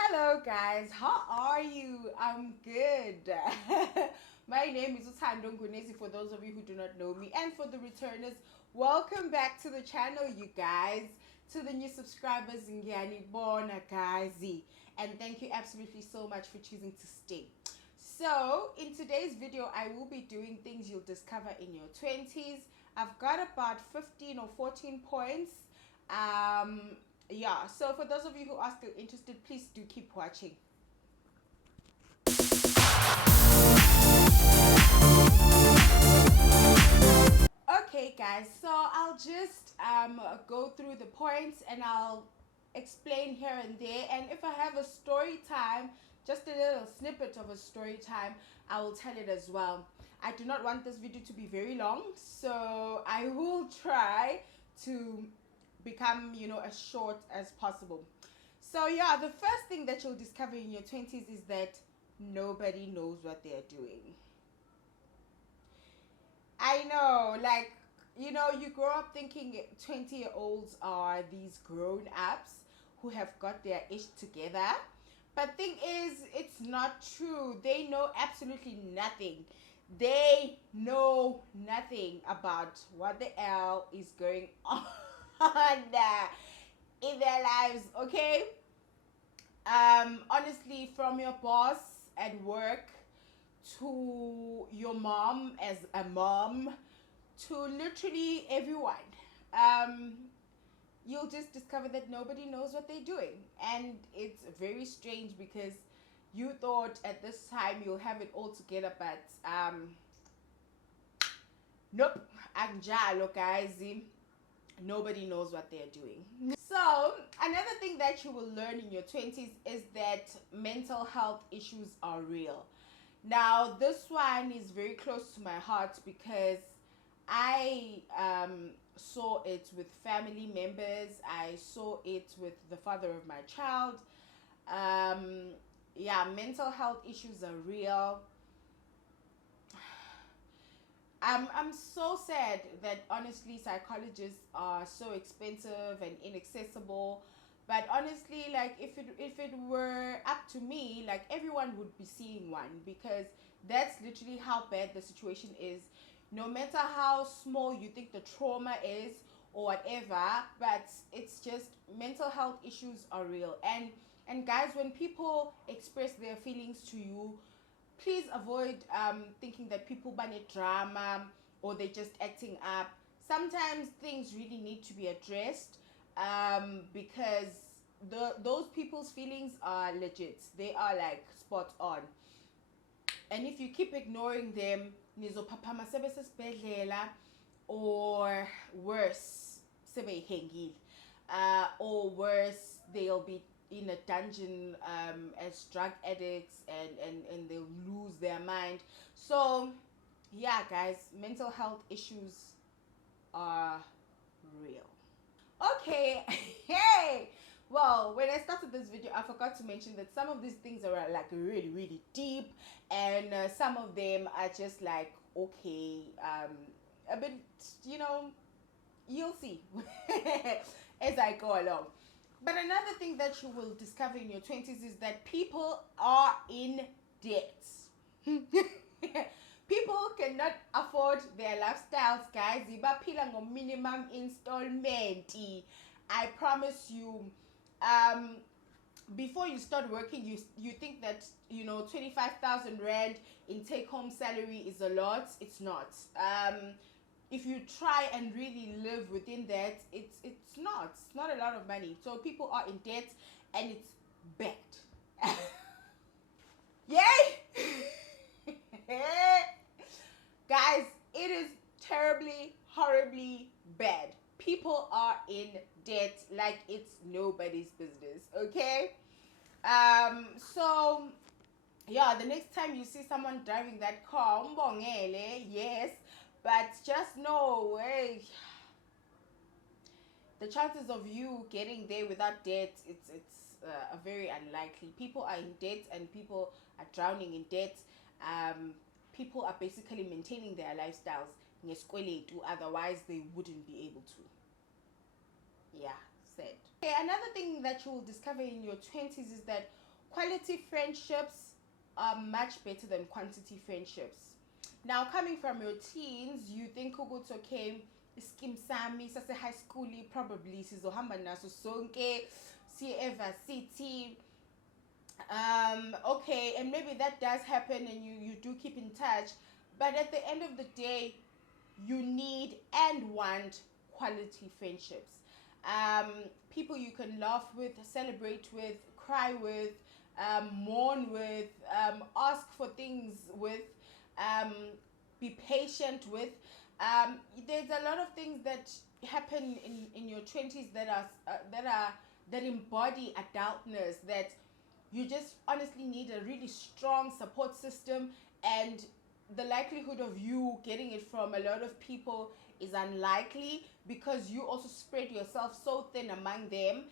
Hello guys, how are you? I'm good. My name is Uthando Ngunezi for those of you who do not know me, and for the returners, welcome back to the channel, you guys. To the new subscribers, Ngiyanibona guys, and thank you absolutely so much for choosing to stay. So, in today's video, I will be doing things you'll discover in your 20s. I've got about 15 or 14 points. Um, yeah, so for those of you who are still interested, please do keep watching. Okay guys, so I'll just go through the points and I'll explain here and there, and if I have a story time, just a little snippet of a story time, I will tell it as well. I do not want this video to be very long, so I will try to become, as short as possible. So yeah, the first thing that you'll discover in your 20s is that nobody knows what they're doing. I know, like, you grow up thinking 20-year-olds are these grown ups who have got their ish together. But thing is, it's not true. They know absolutely nothing. They know nothing about what the hell is going on in their lives, okay? Honestly, from your boss at work to your mom as a mom to literally everyone, um, you'll just discover that nobody knows what they're doing. And it's very strange because you thought at this time you'll have it all together, but nope, anjalo guys, nobody knows what they're doing. So, another thing that you will learn in your 20s is that mental health issues are real. Now, this one is very close to my heart because I saw it with family members, I saw it with the father of my child. Yeah, mental health issues are real. I'm so sad that honestly psychologists are so expensive and inaccessible. But honestly, like if it were up to me, like everyone would be seeing one because that's literally how bad the situation is. No matter how small you think the trauma is or whatever, but it's just mental health issues are real. And guys, when people express their feelings to you, please avoid thinking that people bane drama or they're just acting up. Sometimes things really need to be addressed because those people's feelings are legit. They are like spot on. And if you keep ignoring them, nizophapama sebe sesibhedlela, or worse, sebeyihengile. Or worse, they'll be in a dungeon as drug addicts, and they'll lose their mind. So yeah guys, mental health issues are real. Okay. Hey, well, when I started this video, I forgot to mention that some of these things are like really really deep, and some of them are just like, okay, a bit, you know you'll see as I go along. But another thing that you will discover in your 20s is that people are in debt. People cannot afford their lifestyles, guys. Baphila ngo minimum installment. I promise you. Um, Before you start working, you think that 25,000 rand in take home salary is a lot. It's not. If you try and really live within that, it's not a lot of money. So people are in debt, and it's bad. Yay. Guys, it is terribly horribly bad. People are in debt like it's nobody's business, okay? So yeah, the next time you see someone driving that car, umbongele, yes, but just know, hey, the chances of you getting there without debt, it's very unlikely. People are in debt, and people are drowning in debt. People are basically maintaining their lifestyles ngeskweletu, otherwise they wouldn't be able to. Yeah, said. Okay, another thing that you will discover in your 20s is that quality friendships are much better than quantity friendships. Now, coming from your teens, you think ukuthi okay, iskim sami sase high school probably sizohamba naso sonke siye city. Okay, and maybe that does happen and you do keep in touch, but at the end of the day, you need and want quality friendships. People you can laugh with, celebrate with, cry with, mourn with, ask for things with, um, be patient with. There's a lot of things that happen in your 20s that embody adultness, that you just honestly need a really strong support system, and the likelihood of you getting it from a lot of people is unlikely because you also spread yourself so thin among them.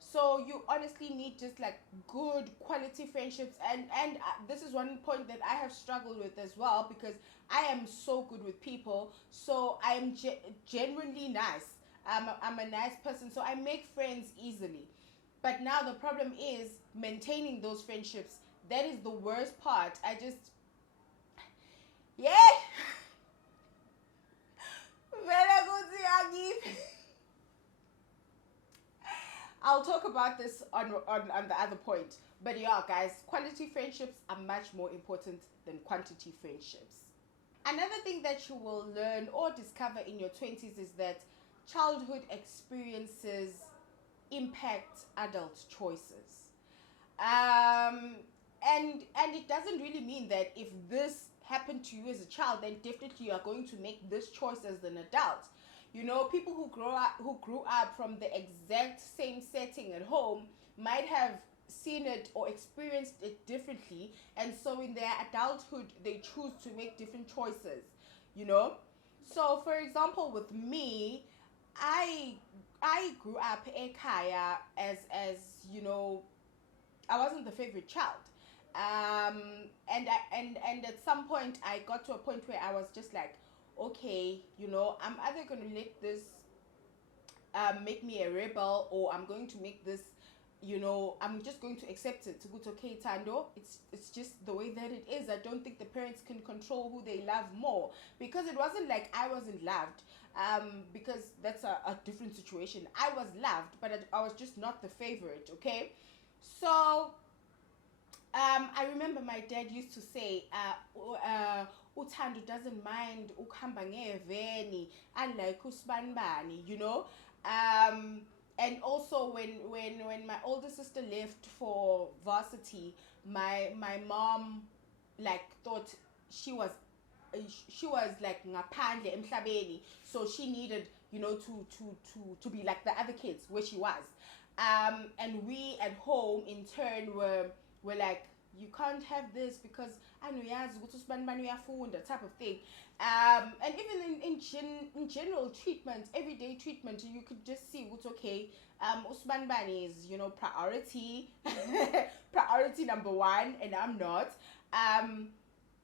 So you honestly need just like good quality friendships, and this is one point that I have struggled with as well, because I am so good with people, so I am genuinely nice. I'm a nice person, so I make friends easily. But now the problem is maintaining those friendships. That is the worst part. I just, yeah. Very good, Yagi. I'll talk about this on the other point. But yeah, guys, quality friendships are much more important than quantity friendships. Another thing that you will learn or discover in your 20s is that childhood experiences impact adult choices. And it doesn't really mean that if this happened to you as a child, then definitely you are going to make this choice as an adult. You know, people who grew up from the exact same setting at home might have seen it or experienced it differently, and so in their adulthood they choose to make different choices, you know. So for example, with me, I I grew up ekhaya as you know, I wasn't the favorite child. And at some point I got to a point where I was just like, okay, you know, I'm either going to let this make me a rebel, or I'm going to make this, you know, I'm just going to accept it. It's okay, Tando. It's just the way that it is. I don't think the parents can control who they love more, because it wasn't like I wasn't loved. Because that's a different situation. I was loved, but I was just not the favorite. Okay, so I remember my dad used to say, Utando doesn't mind ukuhamba ngeveni, unlike uSbanibani, you know. And also when my older sister left for varsity, my mom like thought she was she was like ngaphandle emhlabeni, so she needed, you know, to be like the other kids where she was. And we at home in turn were like, you can't have this because anuyazi ukuthi uSbanibani uyafunda type of thing. And even in general treatment, everyday treatment, you could just see what's okay. uSbanibani is, you know, priority, priority number one, and I'm not.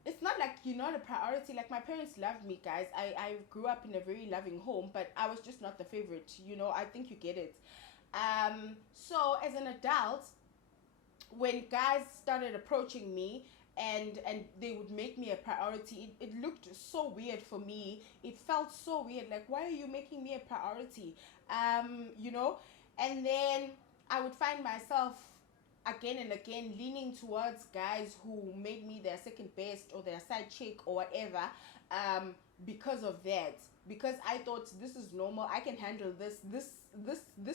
It's not like you're not a priority. Like, my parents loved me, guys. I grew up in a very loving home, but I was just not the favorite, you know. I think you get it. So as an adult, when guys started approaching me and they would make me a priority, it looked so weird for me. It felt so weird, like, why are you making me a priority? You know. And then I would find myself again and again leaning towards guys who made me their second best or their side chick or whatever, because of that. Because I thought, this is normal, I can handle this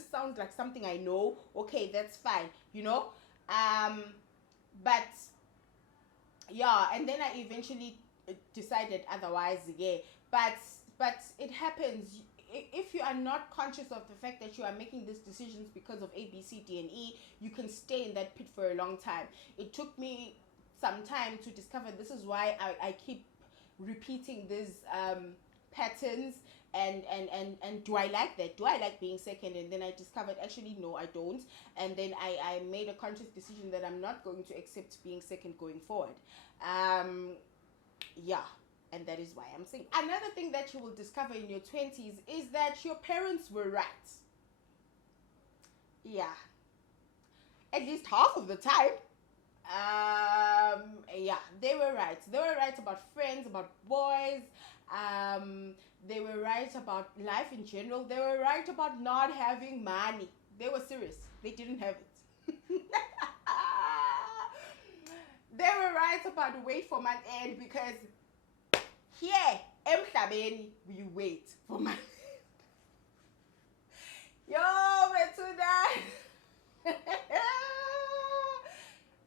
sounds like something I know. Okay, that's fine, you know. But yeah, and then I eventually decided otherwise. Yeah, but it happens. If you are not conscious of the fact that you are making these decisions because of A, B, C, D, and E, you can stay in that pit for a long time. It took me some time to discover this is why I keep repeating these patterns. And do I like that? Do I like being second? And then I discovered, actually no, I don't. And then I made a conscious decision that I'm not going to accept being second going forward. Yeah, and that is why I'm saying, another thing that you will discover in your 20s is that your parents were right. Yeah, at least half of the time. Yeah, they were right. They were right about friends, about boys. They were right about life in general. They were right about not having money. They were serious. They didn't have it. They were right about wait for month end because here, emhlabeni, we wait for month. Yo, Betuna.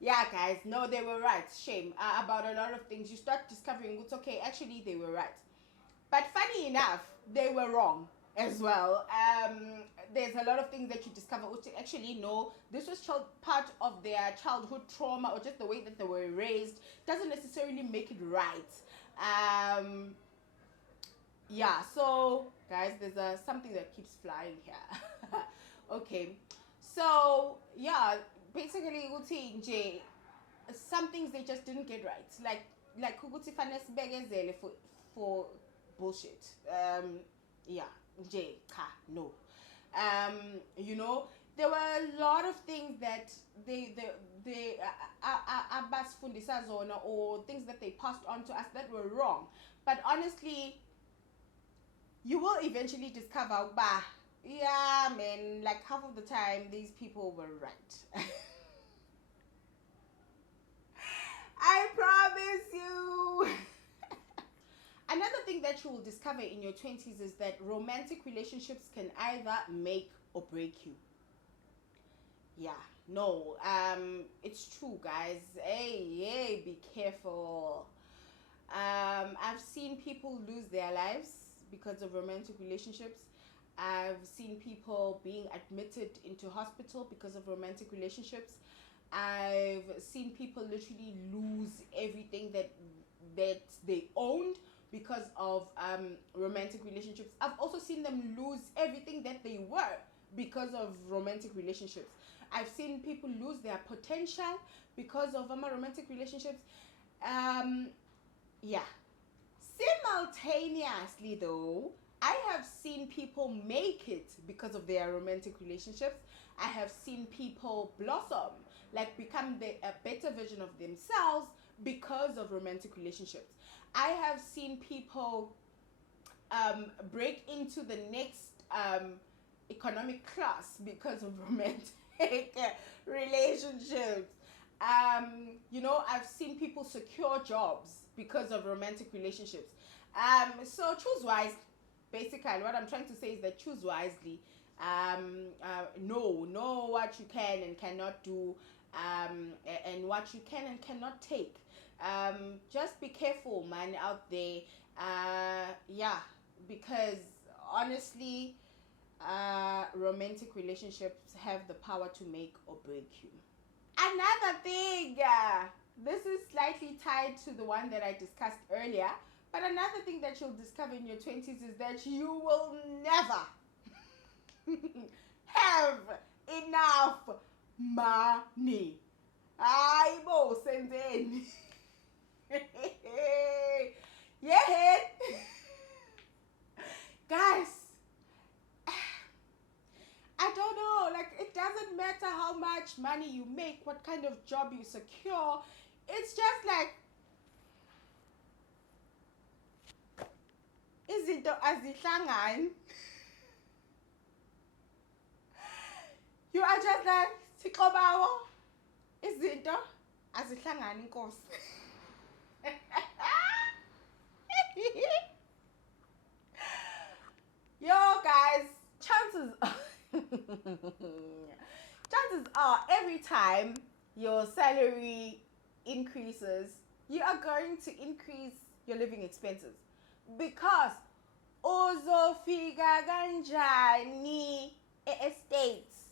Yeah, guys, no, they were right. Shame about a lot of things. You start discovering it's okay. Actually, they were right. But funny enough, they were wrong as well. There's a lot of things that you discover which actually no, this was part of their childhood trauma or just the way that they were raised. Doesn't necessarily make it right. Yeah, so guys, there's something that keeps flying here. Okay, so yeah, basically ukuthi nje some things they just didn't get right, like ukuthi fanele sibegezele for bullshit. Yeah, nje cha no. You know, there were a lot of things that they abasifundisa zona or things that they passed on to us that were wrong, but honestly you will eventually discover, bah, yeah, man, like half of the time these people were right. I promise you. Another thing that you will discover in your 20s is that romantic relationships can either make or break you. Yeah, no, it's true, guys. Hey, be careful. I've seen people lose their lives because of romantic relationships. I've seen people being admitted into hospital because of romantic relationships. I've seen people literally lose everything that they owned because of romantic relationships. I've also seen them lose everything that they were because of romantic relationships. I've seen people lose their potential because of romantic relationships. Yeah. Simultaneously, though, I have seen people make it because of their romantic relationships. I have seen people blossom, like become a better version of themselves because of romantic relationships. I have seen people break into the next economic class because of romantic relationships. You know, I've seen people secure jobs because of romantic relationships. So choose wisely. Basically, what I'm trying to say is that choose wisely. Know what you can and cannot do, and what you can and cannot take. Just be careful, man, out there. Yeah, because honestly, romantic relationships have the power to make or break you. Another thing, this is slightly tied to the one that I discussed earlier, but another thing that you'll discover in your 20s is that you will never have enough money. Aibo senzeni. Yeah. Guys, I don't know, like it doesn't matter how much money you make, what kind of job you secure. It's just like izinto azihlangani. You are just like Sikobawo. Izinto azihlangani Nkosi. Yo guys, chances are every time your salary increases, you are going to increase your living expenses because uzofika kanjani estates.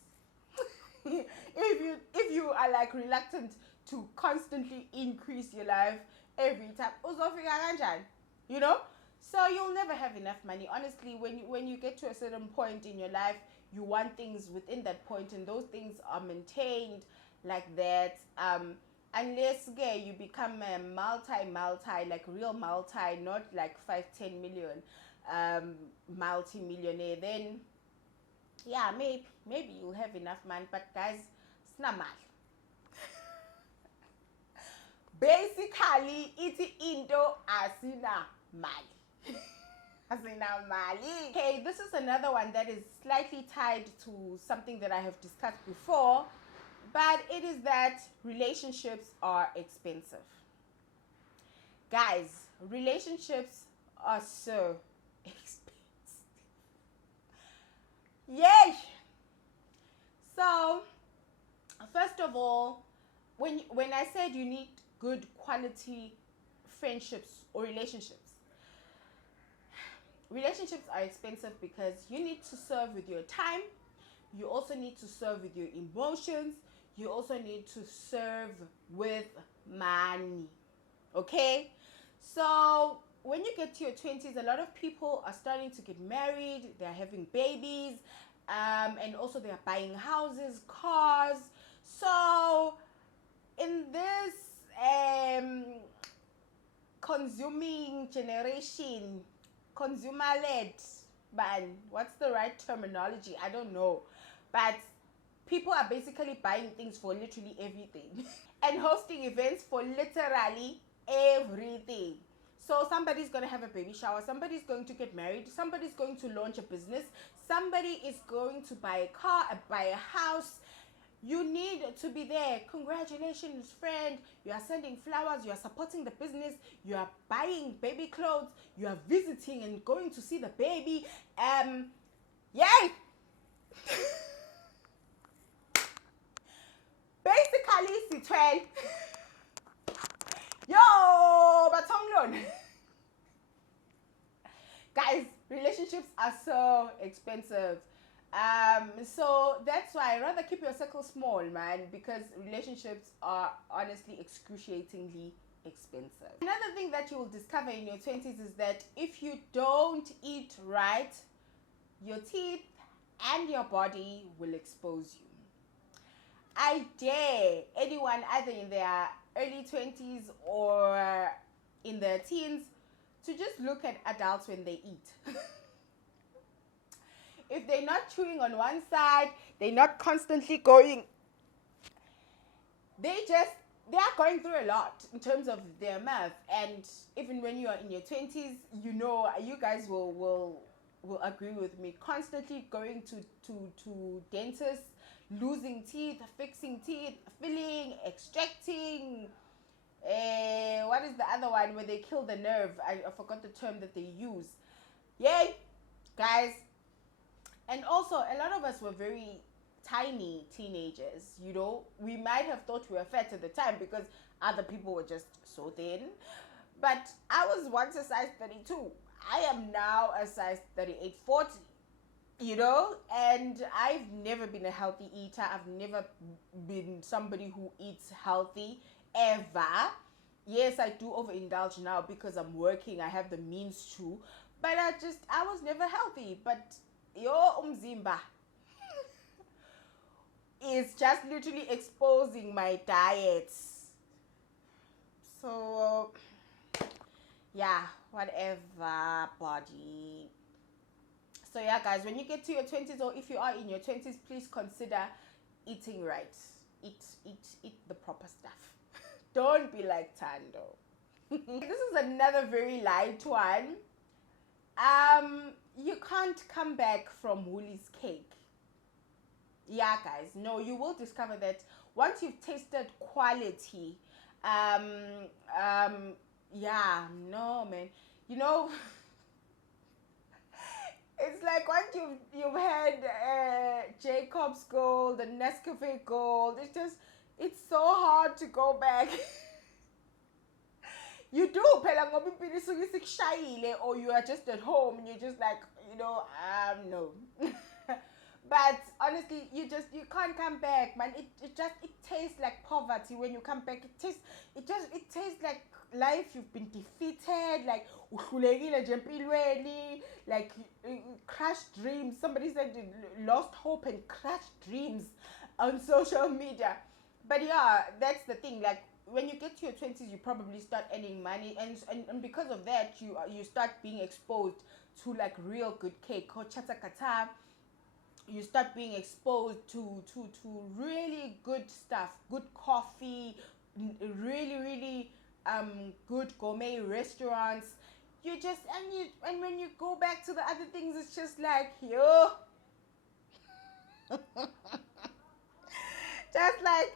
if you are like reluctant to constantly increase your life every time, uzofika kanjani, you know. So you'll never have enough money. Honestly, when you get to a certain point in your life, you want things within that point, and those things are maintained like that. Unless you become a multi, like real multi, not like 5-10 million multi-millionaire, then yeah, maybe you'll have enough money. But guys, it's not much. basically ithi into asina mali. Asina mali. Okay, this is another one that is slightly tied to something that I have discussed before, but it is that relationships are expensive. Guys, relationships are so expensive. Yay! So, first of all, when I said you need good quality friendships or relationships are expensive because you need to serve with your time, you also need to serve with your emotions, you also need to serve with money. Okay? So when you get to your 20s, a lot of people are starting to get married, they're having babies, and also they're buying houses, cars. So in this consuming generation, consumer-led, what's the right terminology? I don't know. But people are basically buying things for literally everything and hosting events for literally everything. So somebody's going to have a baby shower, somebody's going to get married, somebody's going to launch a business, somebody is going to buy a car, buy a house. You need to be there. Congratulations, friend. You are sending flowers, you are supporting the business, you are buying baby clothes, you are visiting and going to see the baby. Yay! Basically, C12. Yo, Batonglon. Guys, relationships are so expensive. So that's why I rather keep your circle small, man, because relationships are honestly excruciatingly expensive. Another thing that you will discover in your 20s is that if you don't eat right, your teeth and your body will expose you. I dare anyone either in their early 20s or in their teens to just look at adults when they eat. If they're not chewing on one side, they're not constantly going, they are going through a lot in terms of their mouth. And even when you are in your 20s, you know, you guys will agree with me, constantly going to dentists, losing teeth, fixing teeth, filling, extracting. What is the other one where they kill the nerve? I forgot the term that they use. Yay, guys. And also, a lot of us were very tiny teenagers, you know. We might have thought we were fat at the time because other people were just so thin. But I was once a size 32. I am now a size 38, 40, you know. And I've never been a healthy eater. I've never been somebody who eats healthy, ever. Yes, I do overindulge now because I'm working. I have the means to. But I was never healthy. But yo umzimba is just literally exposing my diets. So yeah, whatever, body. So yeah, guys, when you get to your 20s, or if you are in your 20s, please consider eating right. Eat the proper stuff. Don't be like Tando. This is another very light one. You can't come back from Woolies cake. Yeah, guys, no, you will discover that once you've tasted quality, yeah, no, man, you know, it's like once you've had Jacob's Gold and Nescafe Gold, it's so hard to go back. You do, or you are just at home and you're just like, you know, no. But honestly, you can't come back, man. It tastes like poverty when you come back. It tastes like life, you've been defeated, like like crushed dreams. Somebody said lost hope and crushed dreams on social media. But yeah, that's the thing. Like when you get to your 20s, you probably start earning money, and because of that, you start being exposed to like real good cake, horchata kata. You start being exposed to really good stuff, good coffee, really, really good gourmet restaurants. You just and when you go back to the other things, it's just like yo, just like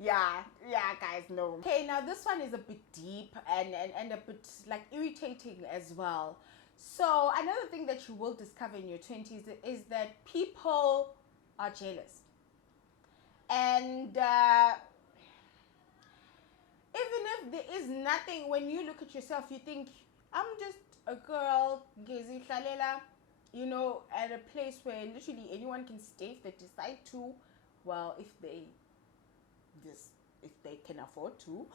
yeah, guys, no. Okay, now this one is a bit deep and a bit like irritating as well. So another thing that you will discover in your 20s is that people are jealous. And even if there is nothing, when you look at yourself, you think, I'm just a girl, you know, at a place where literally anyone can stay if they decide to. Well, if they can afford to.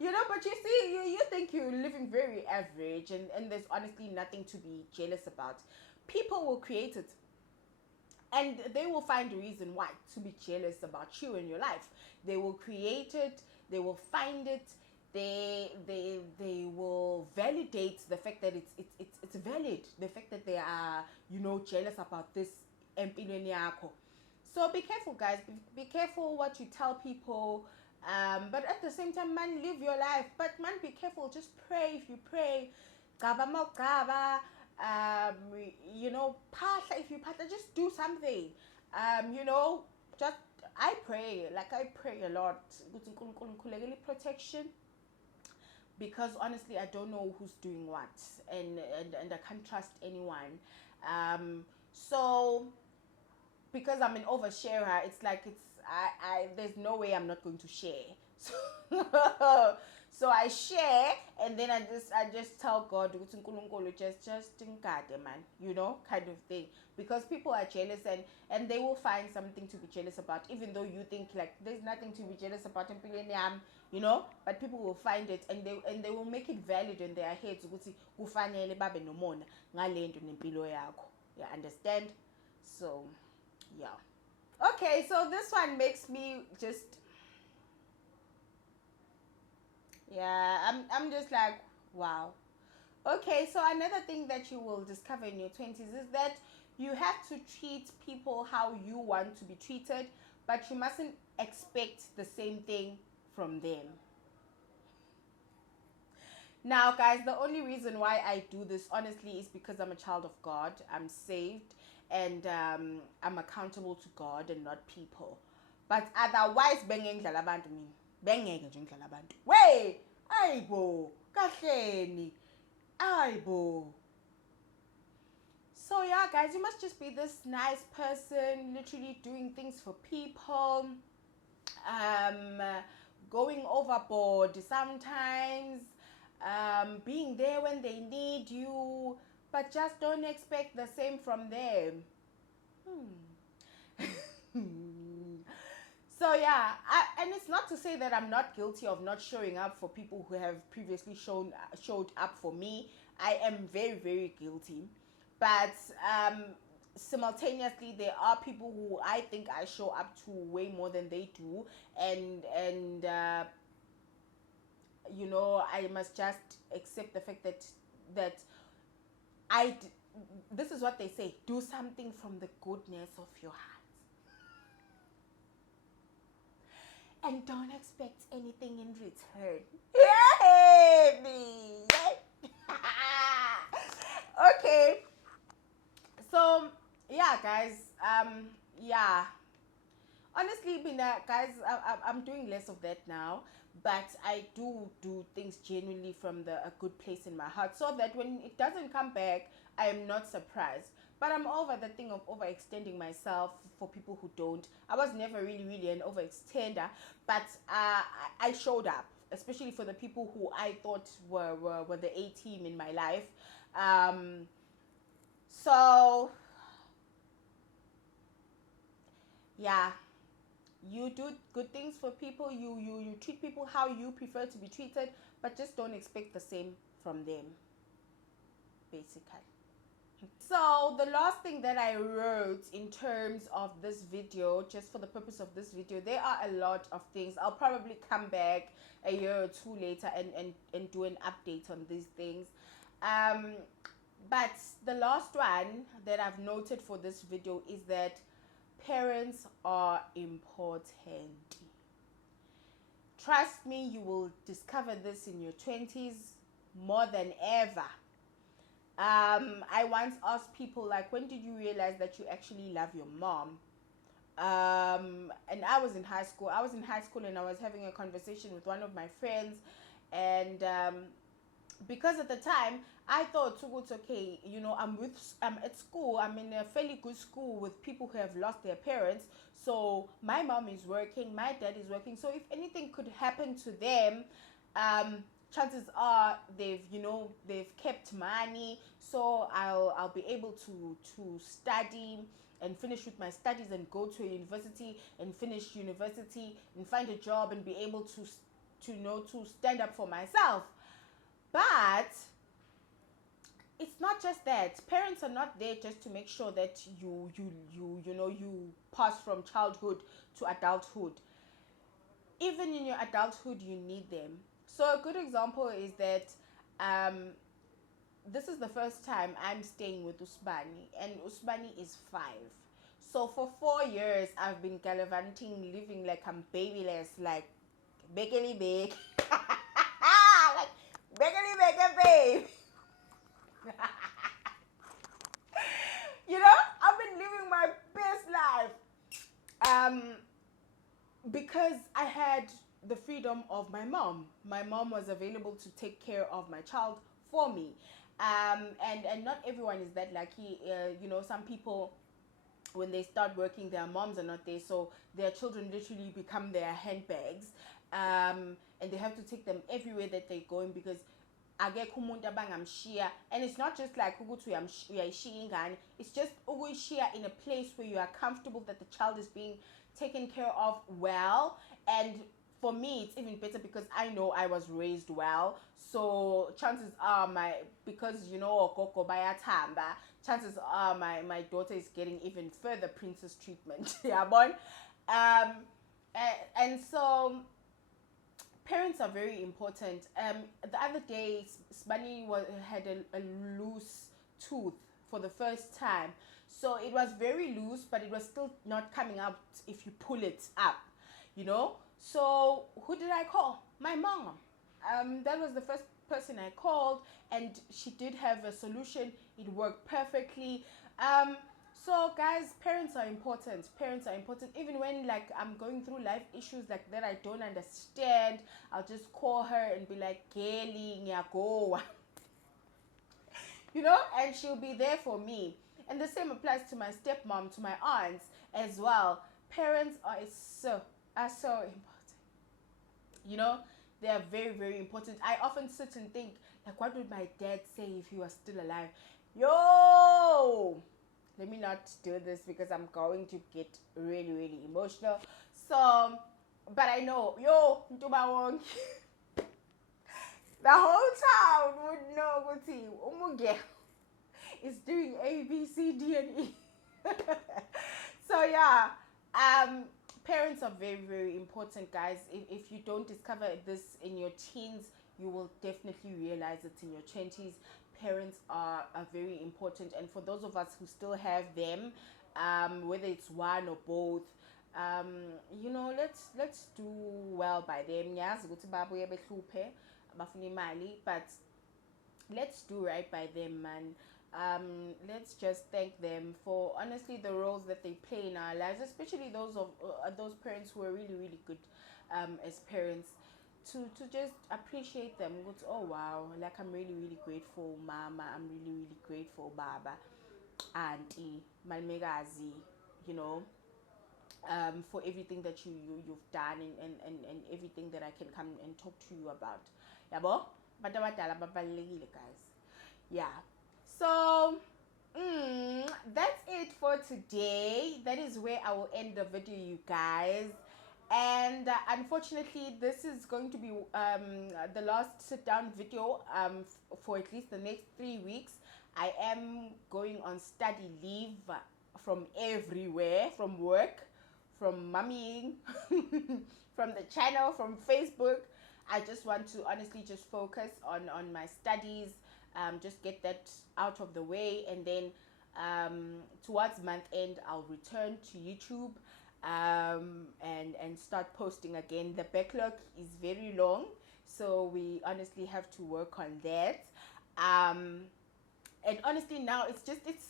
You know, but you see, you think you're living very average, and there's honestly nothing to be jealous about. People will create it, and they will find a reason why to be jealous about you in your life. They will create it, they will find it, they will validate the fact that it's valid, the fact that they are, you know, jealous about this empilweni yakho. So be careful, guys. Be careful what you tell people. But at the same time, man, live your life. But man, be careful. Just pray. If you pray, you know, if you pasha, just do something. You know, just I pray. Like I pray a lot. Protection. Because honestly, I don't know who's doing what, and I can't trust anyone. So because I'm an oversharer, it's like I there's no way I'm not going to share. So, so I share, and then I just tell God, just man, you know, kind of thing. Because people are jealous, and they will find something to be jealous about, even though you think like there's nothing to be jealous about in Pilenium, you know. But people will find it, and they will make it valid in their heads. You understand? So yeah. Okay, so this one makes me just, yeah, I'm just like, wow. Okay, so another thing that you will discover in your 20s is that you have to treat people how you want to be treated, but you mustn't expect the same thing from them. Now, guys, the only reason why I do this, honestly, is because I'm a child of God. I'm saved, and I'm accountable to God and not people. But otherwise, bengendlala abantu mina. Bengeke nje ngidlala abantu. Wey, ayibo, kahleni. Ayibo. So yeah, guys, you must just be this nice person, literally doing things for people. Going overboard sometimes. Being there when they need you, but just don't expect the same from them. So yeah, and it's not to say that I'm not guilty of not showing up for people who have previously showed up for me. I am very, very guilty, but simultaneously there are people who I think I show up to way more than they do, and you know, I must just accept the fact that this is what they say: do something from the goodness of your heart. And don't expect anything in return. Yay, me. Yay. Okay. So yeah, guys. Yeah. Honestly, guys, I'm doing less of that now, but I do things genuinely from a good place in my heart, so that when it doesn't come back, I am not surprised. But I'm over the thing of overextending myself for people who don't. I was never really an overextender, but I showed up, especially for the people who I thought were the A team in my life. So yeah, you do good things for people. You treat people how you prefer to be treated, but just don't expect the same from them, basically. So the last thing that I wrote in terms of this video, just for the purpose of this video, there are a lot of things. I'll probably come back a year or two later and do an update on these things. But the last one that I've noted for this video is that parents are important. Trust me, you will discover this in your 20s more than ever. I once asked people, like, when did you realize that you actually love your mom? And I was in high school. And I was having a conversation with one of my friends, and because at the time I thought, so it's okay, I'm at school, I'm in a fairly good school with people who have lost their parents. So my mom is working, my dad is working. So if anything could happen to them, chances are they've kept money. So I'll be able to study and finish with my studies and go to a university and finish university and find a job and be able to stand up for myself. But it's not just that. Parents are not there just to make sure that you pass from childhood to adulthood. Even in your adulthood, you need them. So a good example is that this is the first time I'm staying with Usmani, and Usmani is 5. So for 4 years, I've been gallivanting, living like I'm babyless, like bakely bake, like bakely bake, babe. I've been living my best life. Because I had the freedom of my mom. My mom was available to take care of my child for me. And not everyone is that lucky. Some people, when they start working, their moms are not there, so their children literally become their handbags, and they have to take them everywhere that they're going, because and it's not just like it's just in a place where you are comfortable, that the child is being taken care of well. And for me, it's even better because I know I was raised well. So chances are because Okoko bayatamba, chances are my daughter is getting even further princess treatment. Yeah, boy. And so parents are very important. The other day, Sbani had a loose tooth for the first time. So it was very loose, but it was still not coming out if you pull it up, So who did I call? My mom. That was the first person I called, and she did have a solution. It worked perfectly. So guys, parents are important. Even when I'm going through life issues like that I don't understand, I'll just call her and be like, Kelly, nyako. And she'll be there for me. And the same applies to my stepmom, to my aunts as well. Parents are so important. They are very, very important. I often sit and think, what would my dad say if he was still alive? Yo! Let me not do this because I'm going to get really, really emotional. So, but I know, Ntubawong, the whole town would know Guti Umuge is doing A, B, C, D, and E. So yeah, parents are very, very important, guys. If you don't discover this in your teens, you will definitely realize it in your 20s. Parents are very important, and for those of us who still have them, whether it's one or both, let's do well by them. Yes, but let's do right by them, man. Let's just thank them for honestly the roles that they play in our lives, especially those parents who are really, really good as parents. To just appreciate them. Oh wow, I'm really, really grateful, mama. I'm really, really grateful, baba, auntie, malmegazi, for everything that you've done, and everything that I can come and talk to you about. Yabo, guys. Yeah. So that's it for today. That is where I will end the video, you guys. And unfortunately, this is going to be the last sit down video for at least the next 3 weeks. I am going on study leave from everywhere, from work, from mummying, from the channel, from Facebook. I just want to honestly just focus on my studies. just get that out of the way, and then towards month end I'll return to YouTube, and start posting again. The backlog is very long, so we honestly have to work on that. And honestly now it's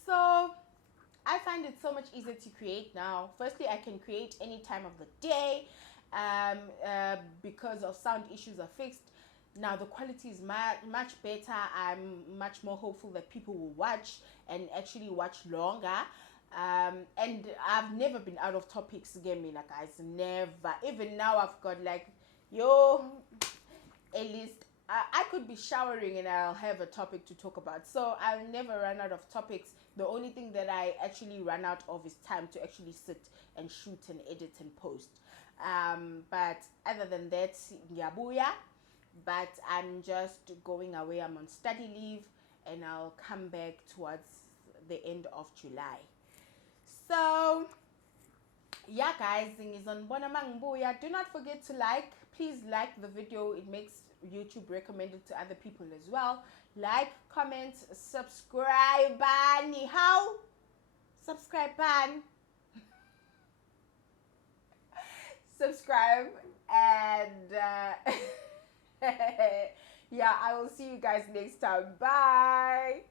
so, I find it so much easier to create now. Firstly, I can create any time of the day, because of sound issues are fixed. Now the quality is much better. I'm much more hopeful that people will watch and actually watch longer. And I've never been out of topics again, Mina guys. Never. Even now I've got like, at least I could be showering and I'll have a topic to talk about. So I'll never run out of topics. The only thing that I actually run out of is time to actually sit and shoot and edit and post. But other than that, ngiyabuya. But I'm just going away. I'm on study leave, and I'll come back towards the end of July. So yeah guys, ngizonibona mangibuya. Do not forget to like. Please like the video. It makes YouTube recommend it to other people as well. Like, comment, subscribe. How? Subscribe. Subscribe, and yeah, I will see you guys next time. Bye.